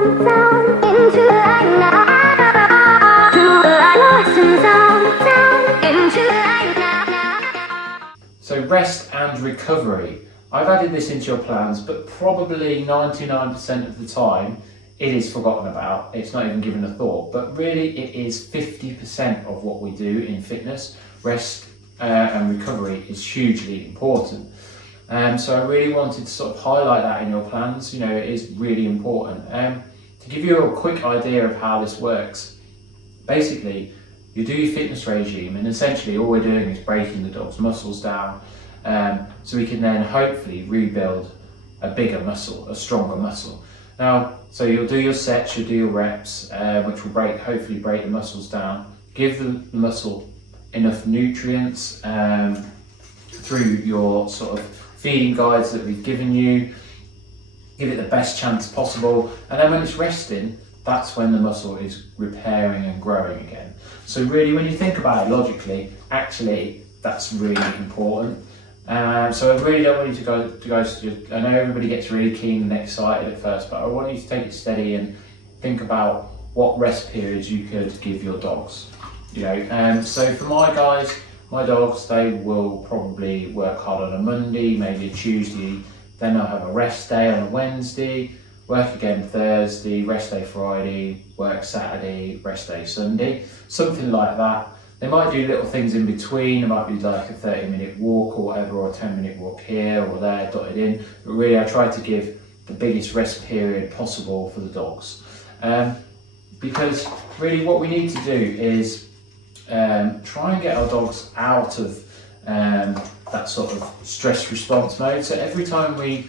So rest and recovery. I've added this into your plans, but probably 99% of the time it is forgotten about. It's not even given a thought, but really it is 50% of what we do in fitness. Rest and recovery is hugely important. So I really wanted to sort of highlight that in your plans. You know, it is really important. To give you a quick idea of how this works, basically you do your fitness regime, and essentially all we're doing is breaking the dog's muscles down, so we can then hopefully rebuild a bigger muscle, a stronger muscle. Now, so you'll do your sets, you'll do your reps, which will hopefully break the muscles down, give the muscle enough nutrients through your sort of feeding guides that we've given you, give it the best chance possible, and then when it's resting, that's when the muscle is repairing and growing again. So really, when you think about it logically, actually, that's really important. So I really don't want you to go. I know everybody gets really keen and excited at first, but I want you to take it steady and think about what rest periods you could give your dogs. You know, so for my dogs, they will probably work hard on a Monday, maybe a Tuesday. Then they'll have a rest day on a Wednesday, work again Thursday, rest day Friday, work Saturday, rest day Sunday, something like that. They might do little things in between. It might be like a 30-minute walk or whatever, or a 10-minute walk here or there, dotted in. But really, I try to give the biggest rest period possible for the dogs. Because really what we need to do is try and get our dogs out of that sort of stress response mode. So every time we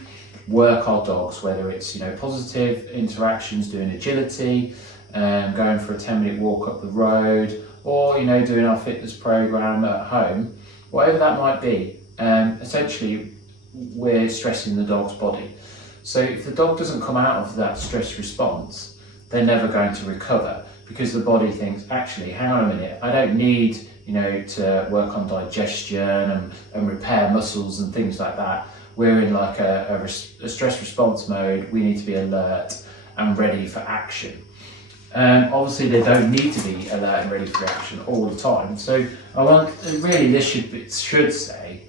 work our dogs, whether it's, you know, positive interactions, doing agility, going for a 10-minute walk up the road, or, you know, doing our fitness program at home, whatever that might be, essentially we're stressing the dog's body. So if the dog doesn't come out of that stress response, they're never going to recover, because the body thinks, actually, hang on a minute, I don't need, you know, to work on digestion and repair muscles and things like that. We're in like a stress response mode. We need to be alert and ready for action. Obviously, they don't need to be alert and ready for action all the time. So I want, really, this should say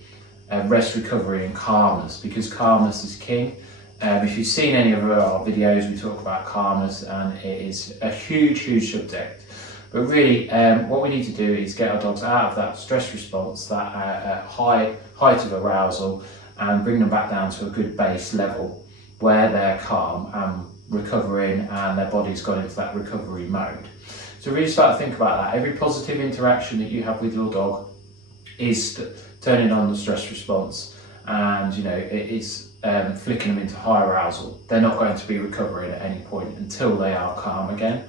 rest, recovery and calmness, because calmness is king. If you've seen any of our videos, we talk about calmness, and it is a huge subject. But really, what we need to do is get our dogs out of that stress response, that height of arousal, and bring them back down to a good base level where they're calm and recovering, and their body's gone into that recovery mode. So really start to think about that. Every positive interaction that you have with your dog is turning on the stress response, and, you know, it's flicking them into high arousal. They're not going to be recovering at any point until they are calm again.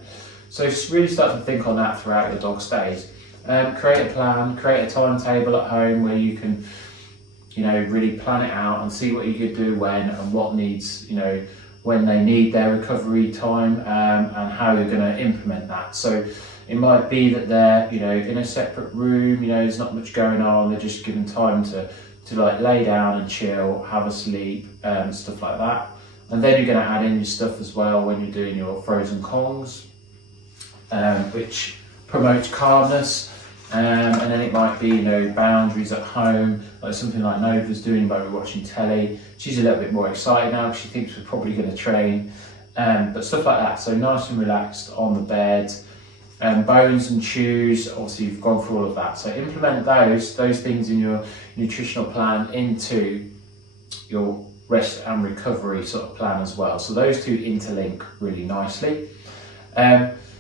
So really start to think on that throughout your dog's days. Create a plan, create a timetable at home where you can, you know, really plan it out and see what you could do when, and what needs, you know, when they need their recovery time, and how you're going to implement that. So it might be that they're, you know, in a separate room, you know, there's not much going on, they're just given time to like lay down and chill, have a sleep, stuff like that. And then you're going to add in your stuff as well when you're doing your frozen Kongs, which promotes calmness. And then it might be, you know, boundaries at home, like something like Nova's doing by watching telly. She's a little bit more excited now because she thinks we're probably going to train, but stuff like that. So nice and relaxed on the bed. Bones and chews, obviously you've gone through all of that. So implement those things in your nutritional plan into your rest and recovery sort of plan as well. So those two interlink really nicely.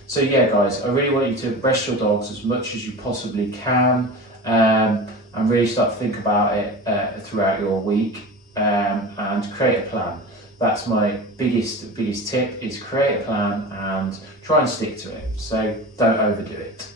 So yeah, guys, I really want you to rest your dogs as much as you possibly can, and really start to think about it throughout your week, and create a plan. That's my biggest tip, is create a plan and try and stick to it. So don't overdo it.